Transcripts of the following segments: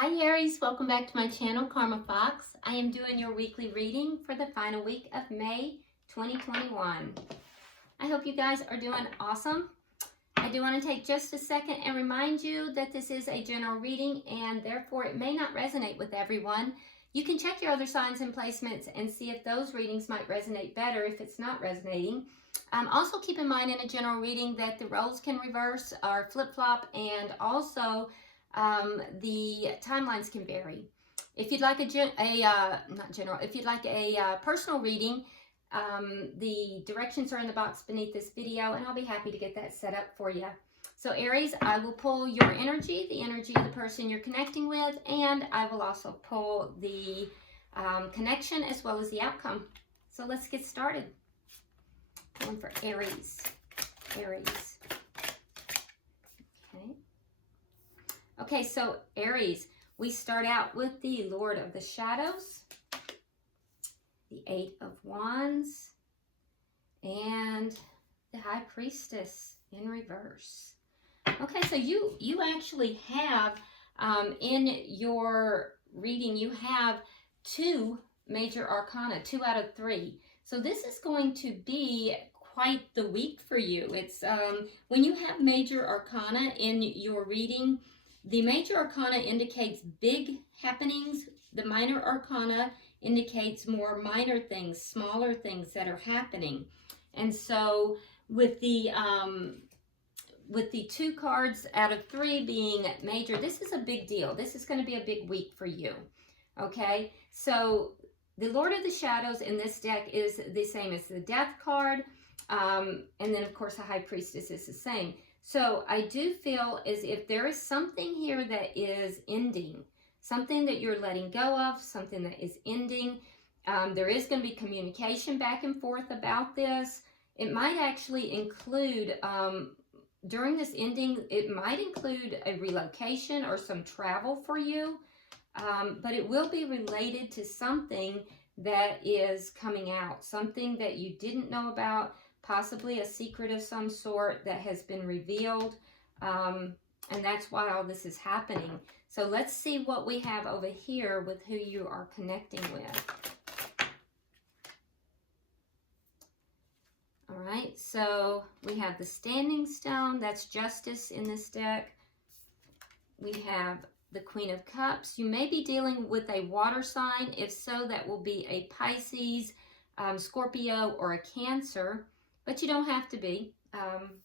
Hi Aries, welcome back to my channel, Karma Fox. I am doing your weekly reading for the final week of May 2021. I hope you guys are doing awesome. I do want to take just a second and remind you that this is a general reading and therefore it may not resonate with everyone. You can check your other signs and placements and see if those readings might resonate better if it's not resonating. Also keep in mind in a general reading that the roles can reverse or flip-flop, and also the timelines can vary. If you'd like if you'd like a personal reading, the directions are in the box beneath this video, and I'll be happy to get that set up for you. So Aries, I will pull your energy, the energy of the person you're connecting with, and I will also pull the connection as well as the outcome. So let's get started. Going for Aries. Aries. Okay. Okay, so Aries, we start out with the Lord of the Shadows, the Eight of Wands, and the High Priestess in reverse. Okay, so you actually have, in your reading, you have two major arcana, 2 out of 3. So this is going to be quite the week for you. It's when you have major arcana in your reading, the major arcana indicates big happenings. The minor arcana indicates more minor things, smaller things that are happening. And so with the 2 cards out of 3 being major, this is a big deal. This is going to be a big week for you. Okay, so the Lord of the Shadows in this deck is the same as the Death card. And then, of course, the High Priestess is the same. So I do feel as if there is something here that is ending, something that you're letting go of, something that is ending. There is going to be communication back and forth about this. It might actually include, during this ending, it might include a relocation or some travel for you. But it will be related to something that is coming out, something that you didn't know about, possibly a secret of some sort that has been revealed, and that's why all this is happening. So let's see what we have over here with who you are connecting with. All right, so we have the Standing Stone, that's Justice in this deck. We have the Queen of Cups. You may be dealing with a water sign. If so, that will be a Pisces, Scorpio, or a Cancer, but you don't have to be.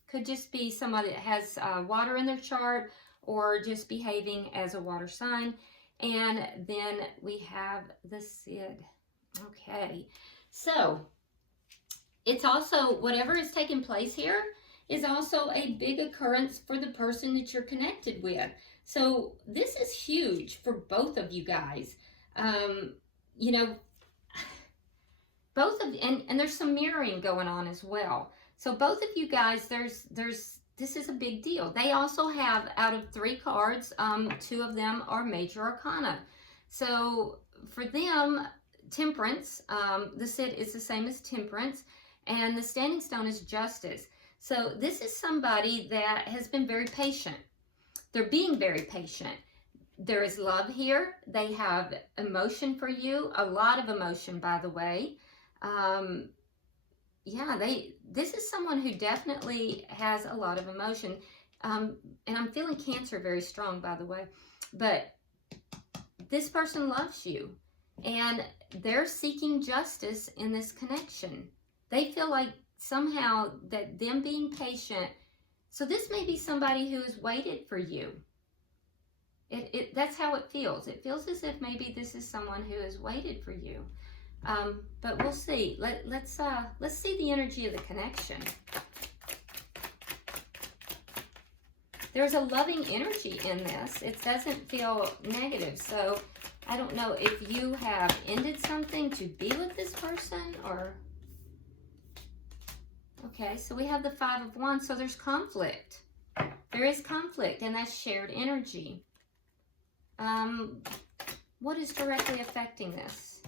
Could just be somebody that has water in their chart or just behaving as a water sign. And then we have the Cid. Okay, so it's also, whatever is taking place here is also a big occurrence for the person that you're connected with. So this is huge for both of you guys. You know, both of, and there's some mirroring going on as well. So both of you guys, this is a big deal. They also have, out of 3 cards, 2 of them are major arcana. So for them, Temperance, the Cid is the same as Temperance, and the Standing Stone is Justice. So this is somebody that has been very patient. They're being very patient. There is love here. They have emotion for you, a lot of emotion, by the way. Yeah, this is someone who definitely has a lot of emotion. And I'm feeling Cancer very strong, by the way. But this person loves you, and they're seeking justice in this connection. They feel like somehow that them being patient. So this may be somebody who has waited for you. That's how it feels. It feels as if maybe this is someone who has waited for you. But we'll see. Let's see the energy of the connection. There's a loving energy in this. It doesn't feel negative. So I don't know if you have ended something to be with this person or... Okay, so we have the 5 of Wands, so there's conflict. There is conflict, and that's shared energy. What is directly affecting this?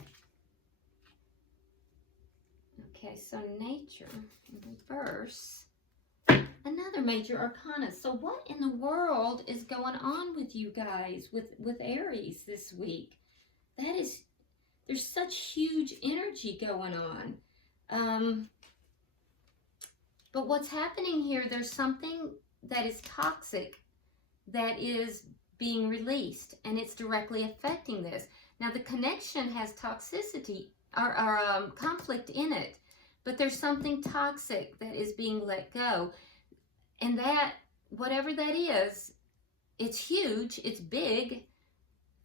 Okay, so nature in reverse. Another major arcana. So what in the world is going on with you guys, with Aries this week? There's such huge energy going on. But what's happening here, there's something that is toxic that is being released, and it's directly affecting this. Now, the connection has toxicity or conflict in it, but there's something toxic that is being let go. And that, whatever that is, it's huge, it's big,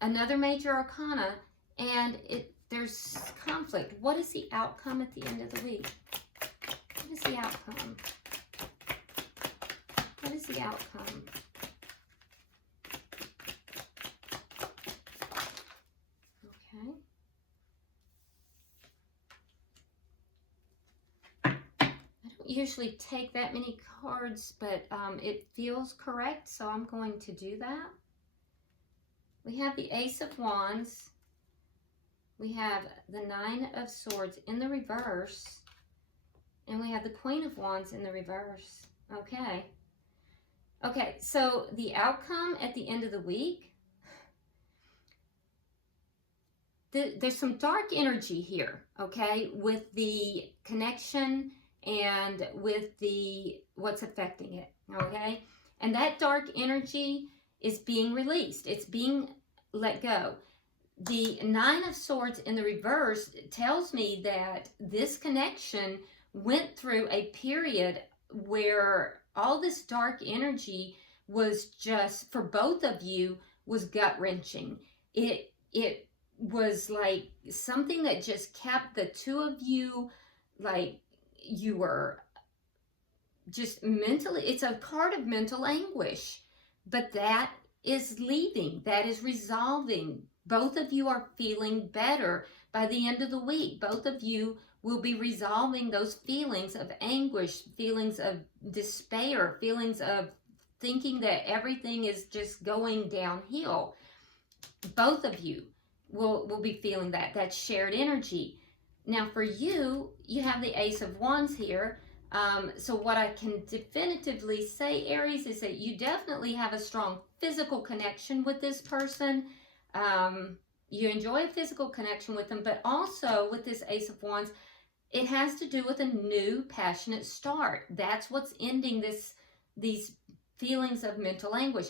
another major arcana, and there's conflict. What is the outcome at the end of the week? What is the outcome? What is the outcome? Okay. I don't usually take that many cards, but it feels correct, so I'm going to do that. We have the Ace of Wands. We have the Nine of Swords in the reverse. And we have the Queen of Wands in the reverse. Okay. Okay, so the outcome at the end of the week, there's some dark energy here, okay, with the connection and with what's affecting it, okay? And that dark energy is being released. It's being let go. The Nine of Swords in the reverse tells me that this connection went through a period where all this dark energy was just, for both of you, was gut-wrenching. It was like something that just kept the two of you, like, you were just mentally, it's a card of mental anguish, but that is leaving, that is resolving. Both of you are feeling better by the end of the week. Both of you will be resolving those feelings of anguish, feelings of despair, feelings of thinking that everything is just going downhill. Both of you will be feeling that shared energy. Now for you, you have the Ace of Wands here. So what I can definitively say, Aries, is that you definitely have a strong physical connection with this person. You enjoy a physical connection with them, but also with this Ace of Wands, it has to do with a new passionate start. That's what's ending these feelings of mental anguish.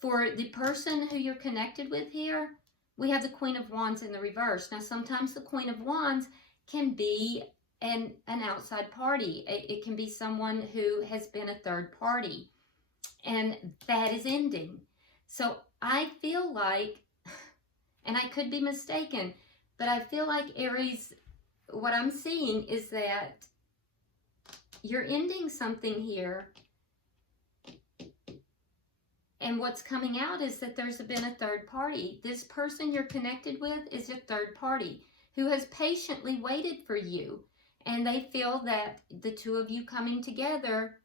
For the person who you're connected with here, we have the Queen of Wands in the reverse. Now, sometimes the Queen of Wands can be an outside party. It can be someone who has been a third party, and that is ending. So I feel like, and I could be mistaken, but I feel like Aries, what I'm seeing is that you're ending something here, and what's coming out is that there's been a third party. This person you're connected with is a third party who has patiently waited for you, and they feel that the two of you coming together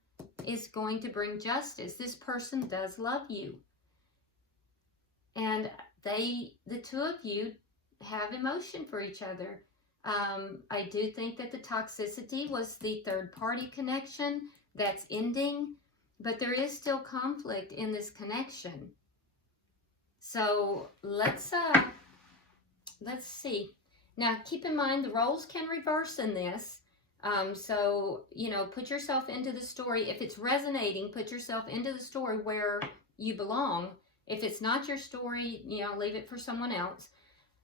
is going to bring justice. This person does love you, and the two of you have emotion for each other. I do think that the toxicity was the third party connection that's ending, but there is still conflict in this connection. So let's see. Now keep in mind the roles can reverse in this. So, you know, put yourself into the story. If it's resonating, put yourself into the story where you belong. If it's not your story, you know, leave it for someone else.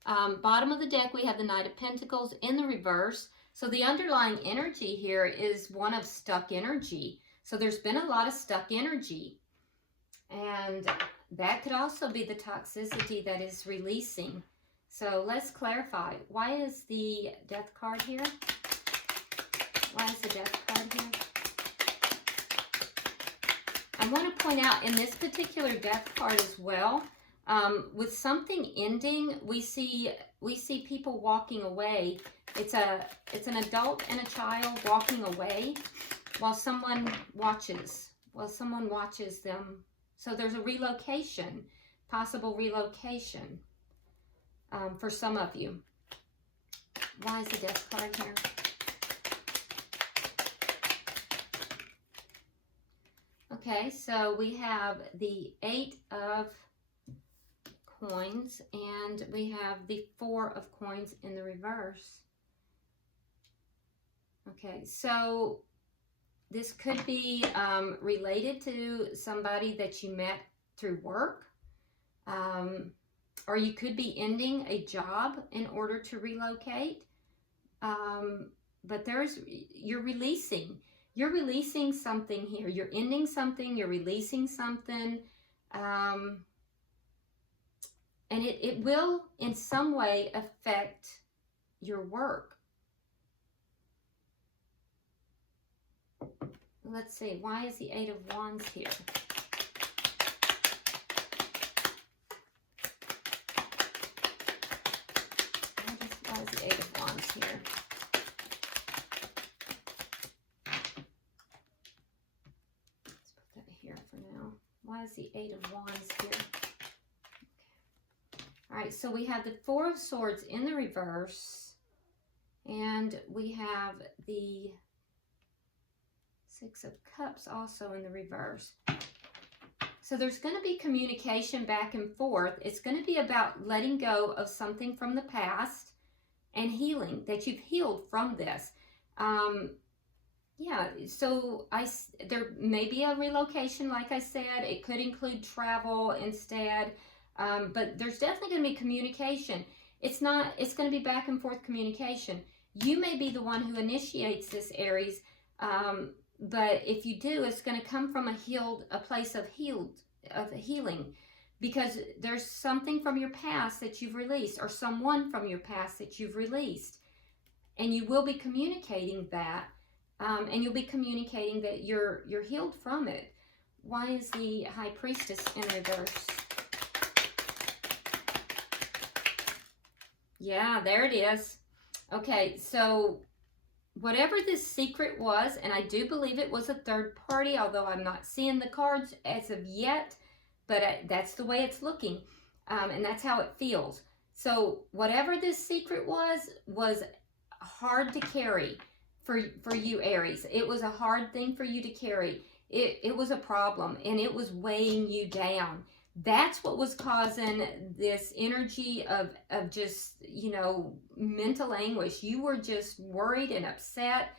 Bottom of the deck, we have the Knight of Pentacles in the reverse. So the underlying energy here is one of stuck energy. So there's been a lot of stuck energy. And that could also be the toxicity that is releasing. So let's clarify. Why is the Death card here? Why is the Death card here? I want to point out in this particular Death card as well, with something ending, we see people walking away. It's an adult and a child walking away while someone watches them. So there's a relocation, possible relocation for some of you. Why is the Death card here? Okay, so we have the 8 of coins and we have the 4 of coins in the reverse. Okay, so this could be related to somebody that you met through work, or you could be ending a job in order to relocate. But you're releasing something here. You're ending something, you're releasing something, and it will in some way affect your work. Let's see, why is the 8 of Wands here? Why is the 8 of Wands here? Let's put that here for now. Why is the 8 of Wands here? Okay. All right, so we have the 4 of Swords in the reverse, and we have the 6 of Cups also in the reverse. So there's going to be communication back and forth. It's going to be about letting go of something from the past and healing, that you've healed from this. Yeah, so there may be a relocation, like I said. It could include travel instead, but there's definitely going to be communication. It's going to be back and forth communication. You may be the one who initiates this, Aries, but if you do, it's going to come from a place of healing, because there's something from your past that you've released, or someone from your past that you've released, and you will be communicating that, and you'll be communicating that you're healed from it. Why is the High Priestess in reverse? Yeah, there it is. Okay, so whatever this secret was, and I do believe it was a third party, although I'm not seeing the cards as of yet, but that's the way it's looking, and that's how it feels. So whatever this secret was hard to carry for you, Aries. It was a hard thing for you to carry. It was a problem, and it was weighing you down. That's what was causing this energy of just, mental anguish. You were just worried and upset.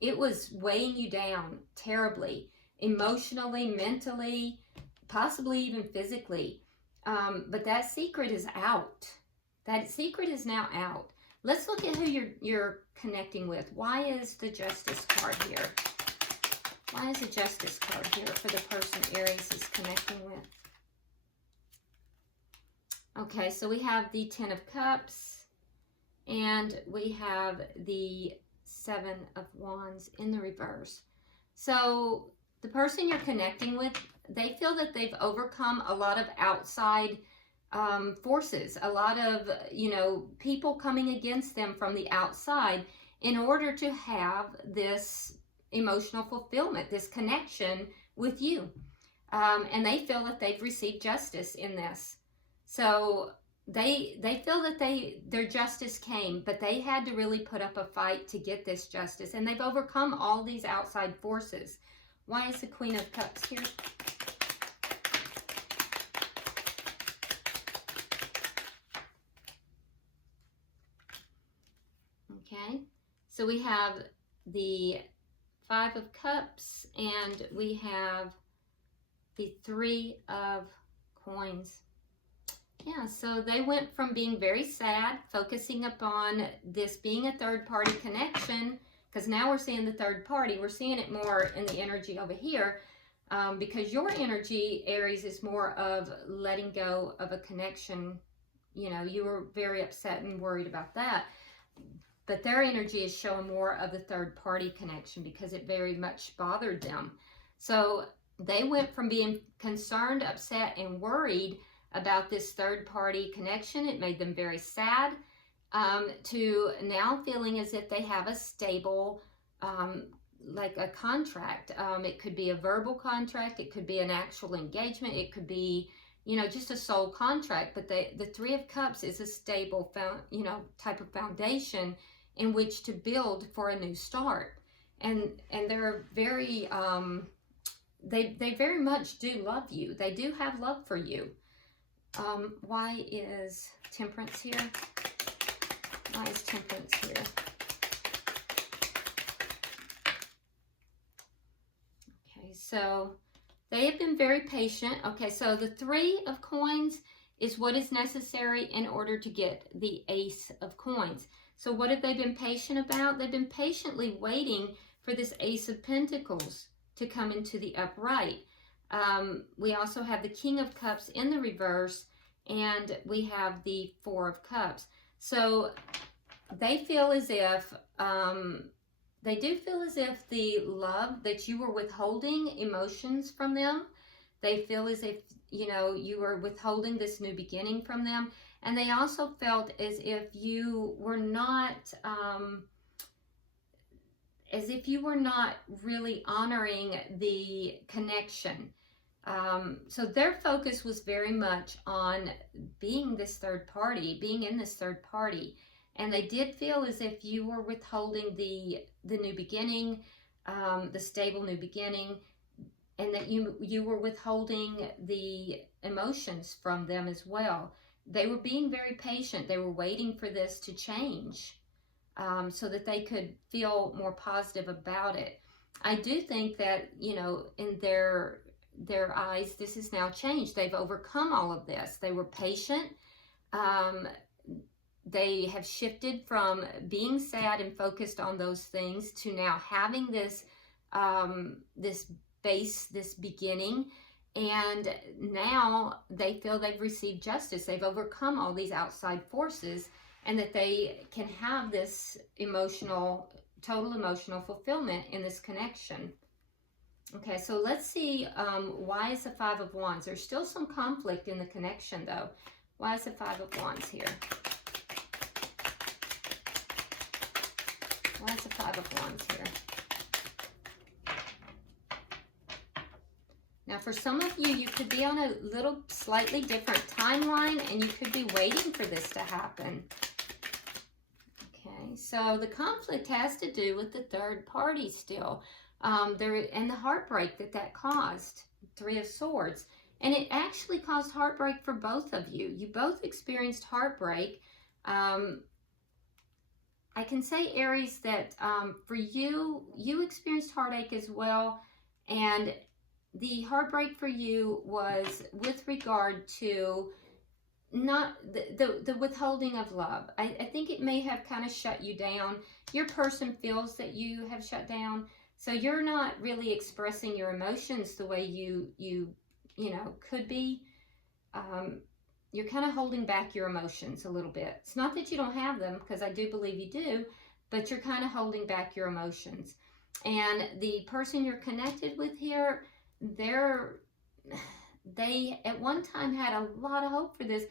It was weighing you down terribly, emotionally, mentally, possibly even physically. But that secret is out. That secret is now out. Let's look at who you're connecting with. Why is the Justice card here? Why is the Justice card here for the person Aries is connecting with? Okay, so we have the 10 of Cups, and we have the 7 of Wands in the reverse. So the person you're connecting with, they feel that they've overcome a lot of outside forces, a lot of, people coming against them from the outside in order to have this emotional fulfillment, this connection with you. And they feel that they've received justice in this. So they feel that their justice came, but they had to really put up a fight to get this justice, and they've overcome all these outside forces. Why is the Queen of Cups here? Okay, so we have the 5 of Cups, and we have the 3 of Coins. Yeah, so they went from being very sad, focusing upon this being a third-party connection, because now we're seeing the third party. We're seeing it more in the energy over here, because your energy, Aries, is more of letting go of a connection. You were very upset and worried about that. But their energy is showing more of the third-party connection because it very much bothered them. So they went from being concerned, upset, and worried about this third-party connection. It made them very sad, to now feeling as if they have a stable, like a contract. It could be a verbal contract. It could be an actual engagement. It could be, just a soul contract. But the 3 of Cups is a stable, type of foundation in which to build for a new start. And they're very, they very much do love you. They do have love for you. Why is Temperance here? Why is Temperance here? Okay, so they have been very patient. Okay, so the Three of Coins is what is necessary in order to get the Ace of Coins. So what have they been patient about? They've been patiently waiting for this Ace of Pentacles to come into the upright. We also have the King of Cups in the reverse, and we have the Four of Cups. So they feel as if, they do feel as if the love that you were withholding emotions from them, they feel as if, you know, you were withholding this new beginning from them. And they also felt as if you were not, really honoring the connection. So their focus was very much on being this third party, being in this third party. And they did feel as if you were withholding the new beginning, the stable new beginning, and that you were withholding the emotions from them as well. They were being very patient. They were waiting for this to change, so that they could feel more positive about it. I do think that, you know, in their eyes, this has now changed. They've overcome all of this. They were patient. They have shifted from being sad and focused on those things to now having this this base, this beginning. And now they feel they've received justice. They've overcome all these outside forces, and that they can have this total emotional fulfillment in this connection. Okay, so let's see, why is the Five of Wands? There's still some conflict in the connection, though. Why is the Five of Wands here? Why is the Five of Wands here? Now, for some of you, you could be on a little slightly different timeline, and you could be waiting for this to happen. Okay, so the conflict has to do with the third party still. And the heartbreak that caused. Three of Swords. And it actually caused heartbreak for both of you. You both experienced heartbreak. I can say, Aries, that for you, you experienced heartache as well. And the heartbreak for you was with regard to not the withholding of love. I think it may have kind of shut you down. Your person feels that you have shut down. So you're not really expressing your emotions the way you know, could be. You're kind of holding back your emotions a little bit. It's not that you don't have them, because I do believe you do, but you're kind of holding back your emotions. And the person you're connected with here, they at one time had a lot of hope for this.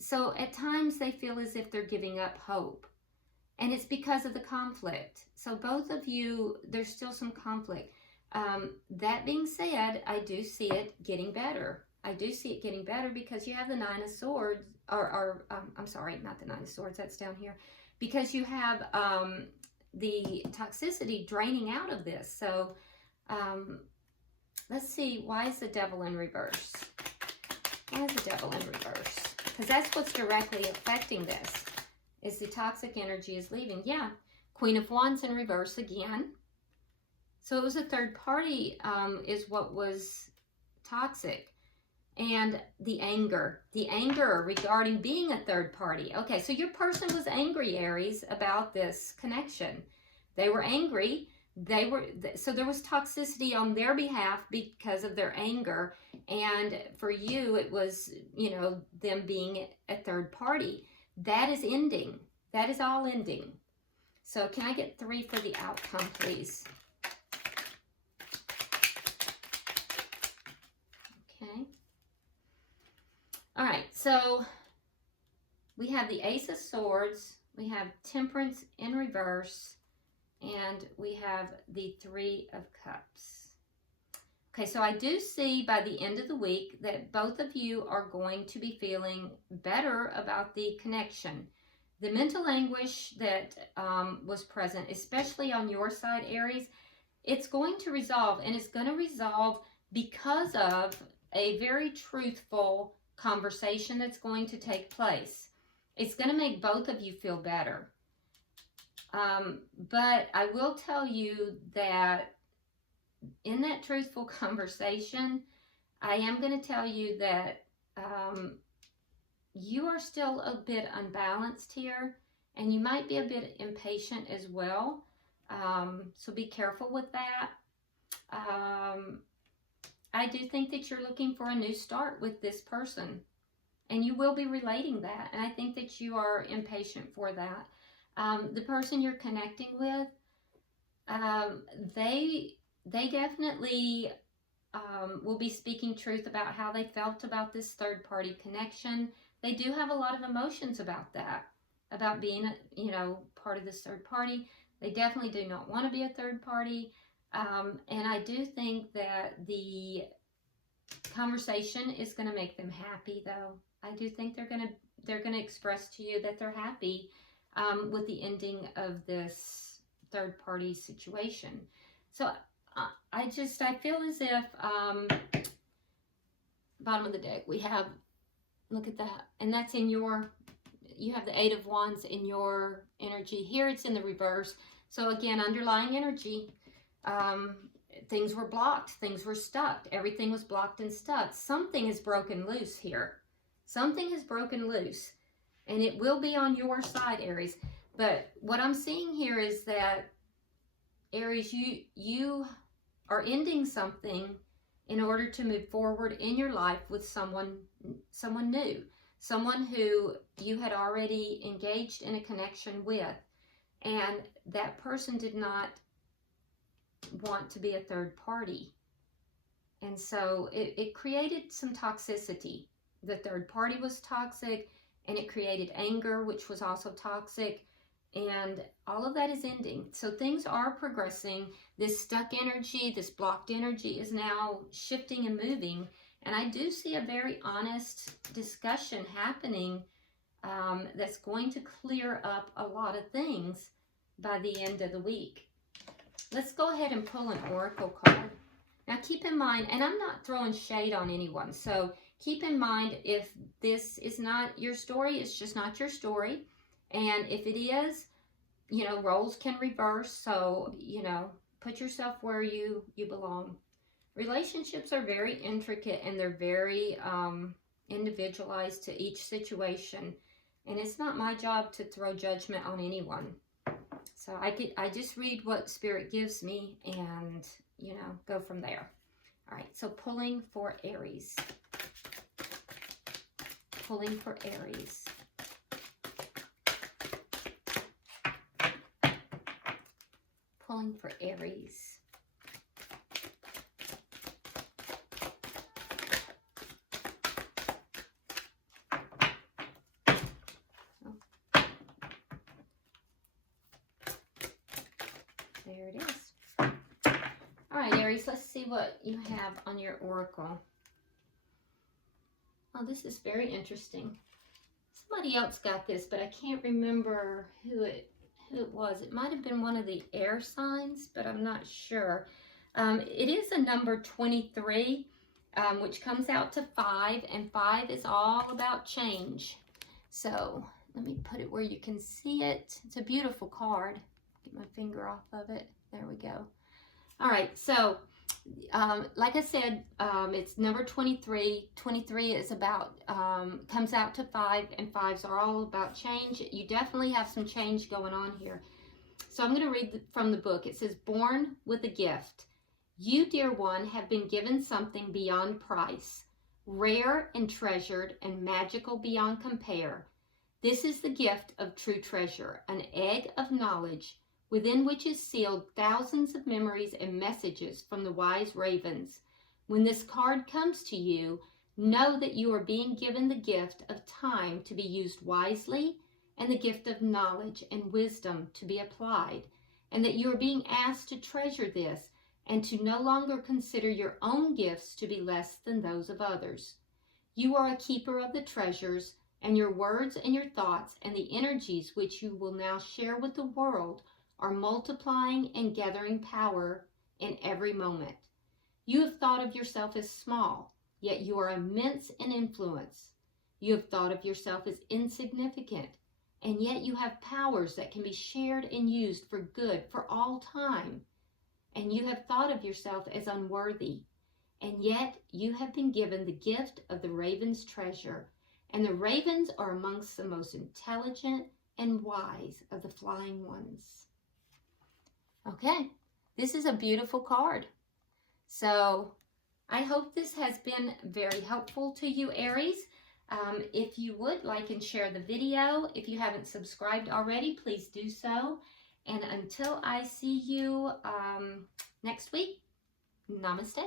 So at times they feel as if they're giving up hope. And it's because of the conflict. So both of you, there's still some conflict. That being said, I do see it getting better. I do see it getting better because you have the Nine of Swords, I'm sorry, not the Nine of Swords, that's down here. Because you have the toxicity draining out of this. So let's see, why is the Devil in reverse? Why is the Devil in reverse? Because that's what's directly affecting this. Is the toxic energy is leaving. Yeah, Queen of Wands in reverse again. So it was a third party is what was toxic. And the anger regarding being a third party. Okay, so your person was angry, Aries, about this connection. They were angry. So there was toxicity on their behalf because of their anger. And for you, it was, you know, them being a third party. That is ending. That is all ending. So can I get 3 for the outcome, please? Okay. All right. So we have the Ace of Swords. We have Temperance in reverse. And we have the Three of Cups. Okay, so I do see by the end of the week that both of you are going to be feeling better about the connection. The mental anguish that was present, especially on your side, Aries, it's going to resolve, and it's going to resolve because of a very truthful conversation that's going to take place. It's going to make both of you feel better. But I will tell you that in that truthful conversation, I am going to tell you that you are still a bit unbalanced here, and you might be a bit impatient as well. So be careful with that. I do think that you're looking for a new start with this person, and you will be relating that. And I think that you are impatient for that. The person you're connecting with, they definitely will be speaking truth about how they felt about this third party connection. They do have a lot of emotions about that, about being, you know, part of this third party. They definitely do not want to be a third party. And I do think that the conversation is going to make them happy, though. I do think they're going to express to you that they're happy with the ending of this third party situation. So I feel as if bottom of the deck we have, look at that, and that's in your, you have the Eight of Wands in your energy. Here it's in the reverse. So again, underlying energy, things were blocked, things were stuck, everything was blocked and stuck. Something is broken loose here. Something has broken loose, and it will be on your side, Aries. But what I'm seeing here is that, Aries, you are ending something in order to move forward in your life with someone new, someone who you had already engaged in a connection with, and that person did not want to be a third party. And so it created some toxicity. The third party was toxic, and it created anger, which was also toxic. And all of that is ending. So things are progressing. This stuck energy, this blocked energy is now shifting and moving. And I do see a very honest discussion happening that's going to clear up a lot of things by the end of the week. Let's go ahead and pull an oracle card. Now keep in mind, and I'm not throwing shade on anyone, so keep in mind, if this is not your story, it's just not your story. And if it is, you know, roles can reverse. So, you know, put yourself where you belong. Relationships are very intricate, and they're very individualized to each situation. And it's not my job to throw judgment on anyone. So I just read what Spirit gives me and, you know, go from there. All right, so pulling for Aries. Pulling for Aries. Pulling for Aries. There it is. All right, Aries, let's see what you have on your oracle. Oh, this is very interesting. Somebody else got this, but I can't remember who it was. It might have been one of the air signs, but I'm not sure. It is a number 23, which comes out to 5, and 5 is all about change. So let me put it where you can see it. It's a beautiful card. Get my finger off of it. There we go. All right, so like I said, it's number 23. 23 is about, comes out to 5, and 5s are all about change. You definitely have some change going on here. So I'm going to read from the book. It says, born with a gift. You, dear one, have been given something beyond price, rare and treasured and magical beyond compare. This is the gift of true treasure, an egg of knowledge, within which is sealed thousands of memories and messages from the wise ravens. When this card comes to you, know that you are being given the gift of time to be used wisely, and the gift of knowledge and wisdom to be applied, and that you are being asked to treasure this and to no longer consider your own gifts to be less than those of others. You are a keeper of the treasures, and your words and your thoughts and the energies which you will now share with the world are multiplying and gathering power in every moment. You have thought of yourself as small, yet you are immense in influence. You have thought of yourself as insignificant, and yet you have powers that can be shared and used for good for all time. And you have thought of yourself as unworthy, and yet you have been given the gift of the raven's treasure. And the ravens are amongst the most intelligent and wise of the flying ones. Okay, this is a beautiful card. So I hope this has been very helpful to you, Aries. If you would like and share the video, if you haven't subscribed already, please do so. And until I see you next week, namaste.